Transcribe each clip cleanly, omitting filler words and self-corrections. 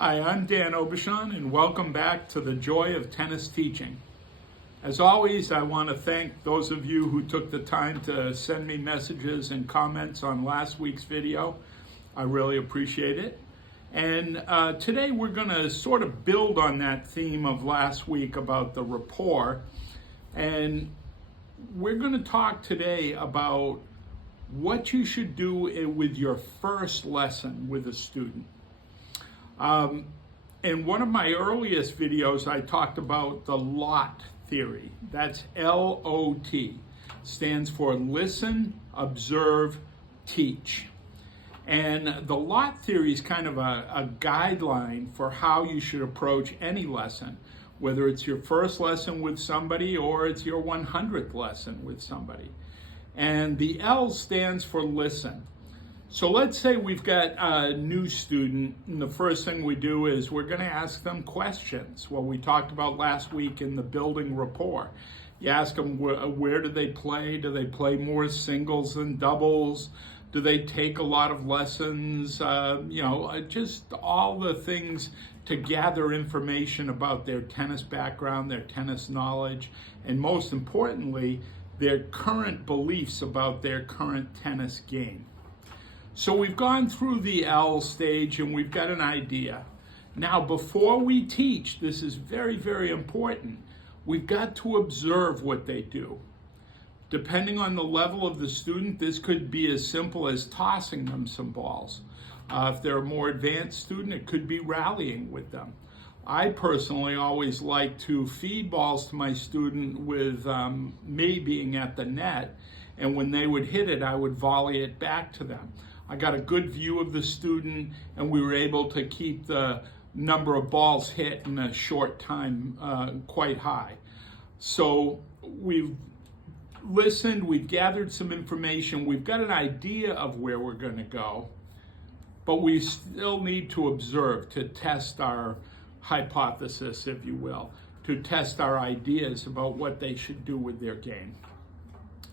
Hi, I'm Dan Aubuchon, and welcome back to the Joy of Tennis Teaching. As always, I want to thank those of you who took the time to send me messages and comments on last week's video. I really appreciate it. And today we're going to sort of build on that theme of last week about the rapport. And we're going to talk today about what you should do with your first lesson with a student. In one of my earliest videos, I talked about the LOT theory. That's L-O-T. Stands for listen, observe, teach. And the LOT theory is kind of a guideline for how you should approach any lesson, whether it's your first lesson with somebody or it's your 100th lesson with somebody. And the L stands for listen. So let's say we've got a new student, and the first thing we do is we're going to ask them questions. Well, we talked about last week in the building rapport. You ask them where do they play? Do they play more singles than doubles? Do they take a lot of lessons? Just all the things to gather information about their tennis background, their tennis knowledge, and most importantly, their current beliefs about their current tennis game. So we've gone through the L stage and we've got an idea. Now, before we teach, this is very, very important. We've got to observe what they do. Depending on the level of the student, this could be as simple as tossing them some balls. If they're a more advanced student, it could be rallying with them. I personally always like to feed balls to my student with me being at the net, and when they would hit it, I would volley it back to them. I got a good view of the student, and we were able to keep the number of balls hit in a short time quite high. So we've listened, we've gathered some information, we've got an idea of where we're going to go, but we still need to observe to test our hypothesis, if you will, to test our ideas about what they should do with their game.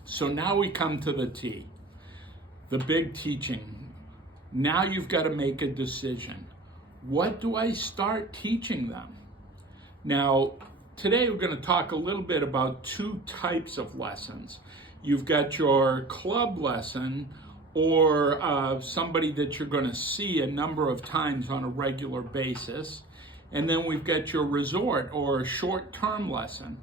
So now we come to the T. The big teaching. Now you've got to make a decision. What do I start teaching them? Now, today we're going to talk a little bit about two types of lessons. You've got your club lesson or somebody that you're going to see a number of times on a regular basis. And then we've got your resort or short-term lesson.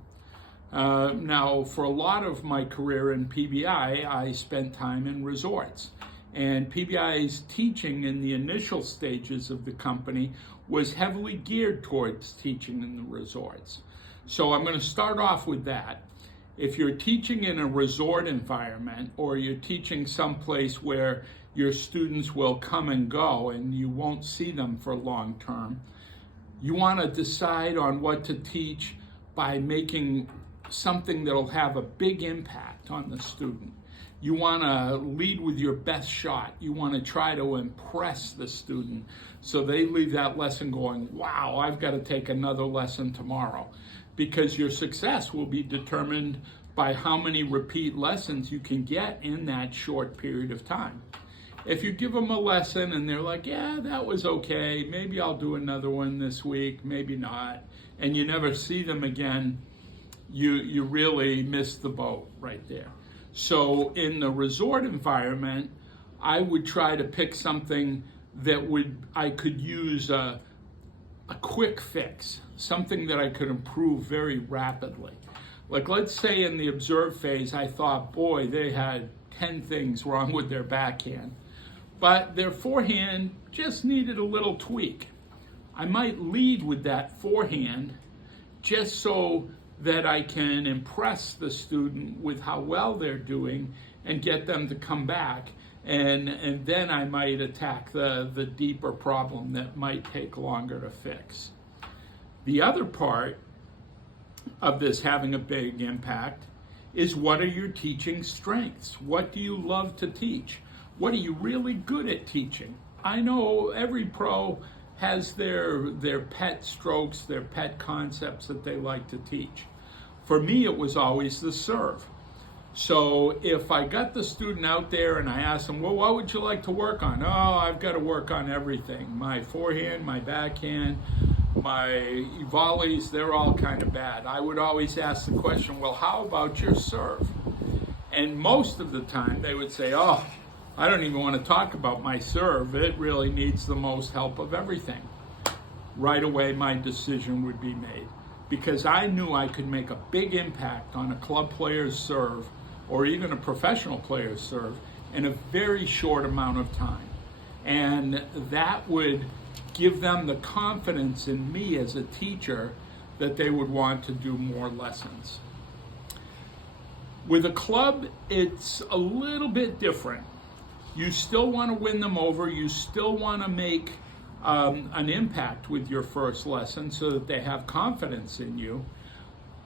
Now, for a lot of my career in PBI, I spent time in resorts. And PBI's teaching in the initial stages of the company was heavily geared towards teaching in the resorts. So I'm going to start off with that. If you're teaching in a resort environment or you're teaching someplace where your students will come and go and you won't see them for long term, you want to decide on what to teach by making something that'll have a big impact on the student. You want to lead with your best shot. You want to try to impress the student so they leave that lesson going, wow, I've got to take another lesson tomorrow. Because your success will be determined by how many repeat lessons you can get in that short period of time. If you give them a lesson and they're like, yeah, that was okay, maybe I'll do another one this week, maybe not, and you never see them again, you really miss the boat right there. So in the resort environment, I would try to pick something that I could use a quick fix, something that I could improve very rapidly. Like let's say in the observe phase, I thought, boy, they had 10 things wrong with their backhand, but their forehand just needed a little tweak. I might lead with that forehand just so that I can impress the student with how well they're doing and get them to come back. And then I might attack the deeper problem that might take longer to fix. The other part of this having a big impact is, what are your teaching strengths? What do you love to teach? What are you really good at teaching? I know every pro has their pet strokes, their pet concepts that they like to teach. For me, it was always the serve. So if I got the student out there and I asked them, well, what would you like to work on? Oh, I've got to work on everything. My forehand, my backhand, my volleys, they're all kind of bad. I would always ask the question, well, how about your serve? And most of the time they would say, oh, I don't even want to talk about my serve. It really needs the most help of everything. Right away, my decision would be made, because I knew I could make a big impact on a club player's serve or even a professional player's serve in a very short amount of time. And that would give them the confidence in me as a teacher that they would want to do more lessons. With a club, it's a little bit different. You still want to win them over. You still want to make an impact with your first lesson so that they have confidence in you,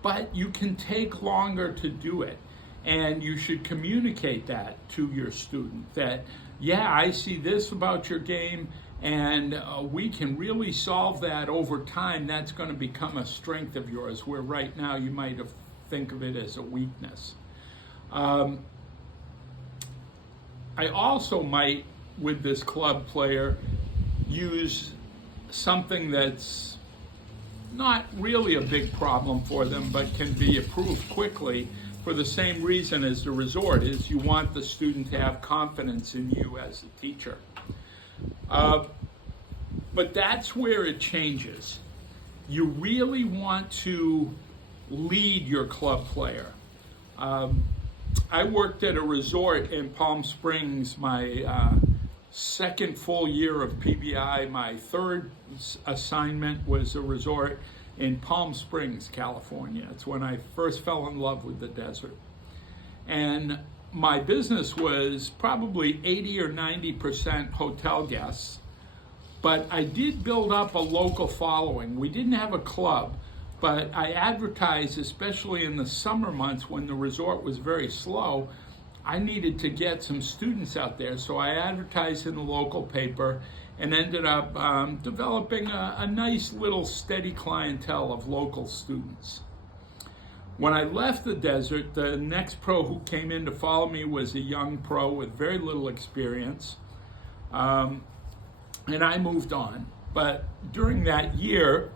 but you can take longer to do it. And you should communicate that to your student, that, yeah, I see this about your game, and we can really solve that over time. That's going to become a strength of yours, where right now you might have think of it as a weakness. I also might, with this club player, use something that's not really a big problem for them, but can be approved quickly for the same reason as the resort is you want the student to have confidence in you as a teacher. But that's where it changes. You really want to lead your club player. I worked at a resort in Palm Springs my second full year of PBI. My third assignment was a resort in Palm Springs, California. It's when I first fell in love with the desert. And my business was probably 80 or 90% hotel guests, but I did build up a local following. We didn't have a club, but I advertised, especially in the summer months when the resort was very slow. I needed to get some students out there, so I advertised in the local paper and ended up developing a nice little steady clientele of local students. When I left the desert, the next pro who came in to follow me was a young pro with very little experience, and I moved on. But during that year,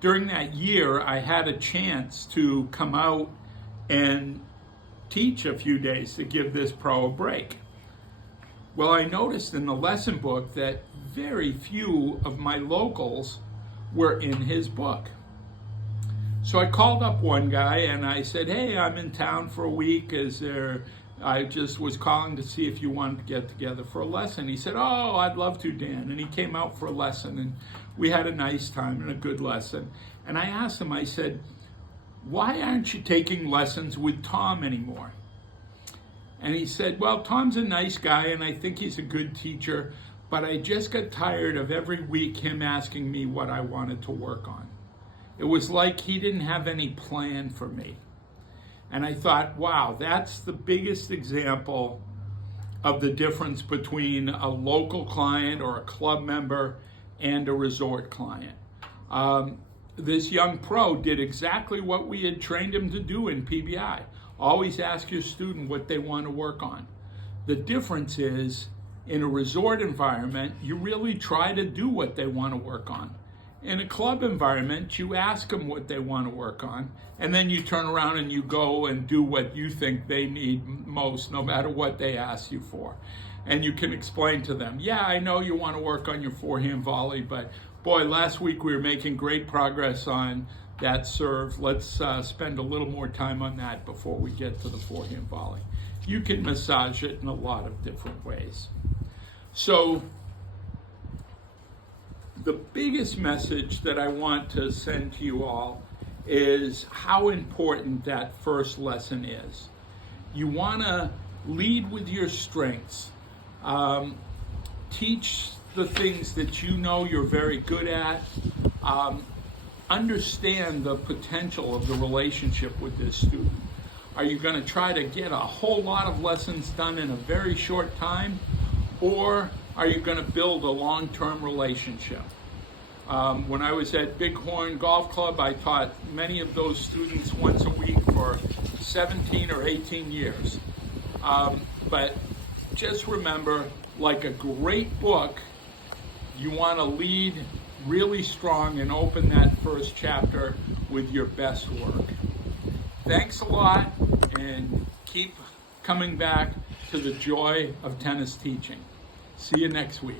during that year, I had a chance to come out and teach a few days to give this pro a break. Well, I noticed in the lesson book that very few of my locals were in his book. So I called up one guy and I said, hey, I'm in town for a week. I just was calling to see if you wanted to get together for a lesson. He said, oh, I'd love to, Dan. And he came out for a lesson and we had a nice time and a good lesson. And I asked him, I said, why aren't you taking lessons with Tom anymore? And he said, well, Tom's a nice guy and I think he's a good teacher, but I just got tired of every week him asking me what I wanted to work on. It was like he didn't have any plan for me. And I thought, wow, that's the biggest example of the difference between a local client or a club member and a resort client. This young pro did exactly what we had trained him to do in PBI. Always ask your student what they want to work on. The difference is, in a resort environment, you really try to do what they want to work on. In a club environment, you ask them what they want to work on, and then you turn around and you go and do what you think they need most, no matter what they ask you for. And you can explain to them, yeah, I know you want to work on your forehand volley, but boy, last week we were making great progress on that serve. Let's spend a little more time on that before we get to the forehand volley. You can massage it in a lot of different ways. So the biggest message that I want to send to you all is how important that first lesson is. You want to lead with your strengths. Teach the things that you know you're very good at. Understand the potential of the relationship with this student. Are you going to try to get a whole lot of lessons done in a very short time, or are you going to build a long-term relationship? When I was at Bighorn Golf Club, I taught many of those students once a week for 17 or 18 years. But just remember, like a great book, you want to lead really strong and open that first chapter with your best work. Thanks a lot, and keep coming back to the joy of tennis teaching. See you next week.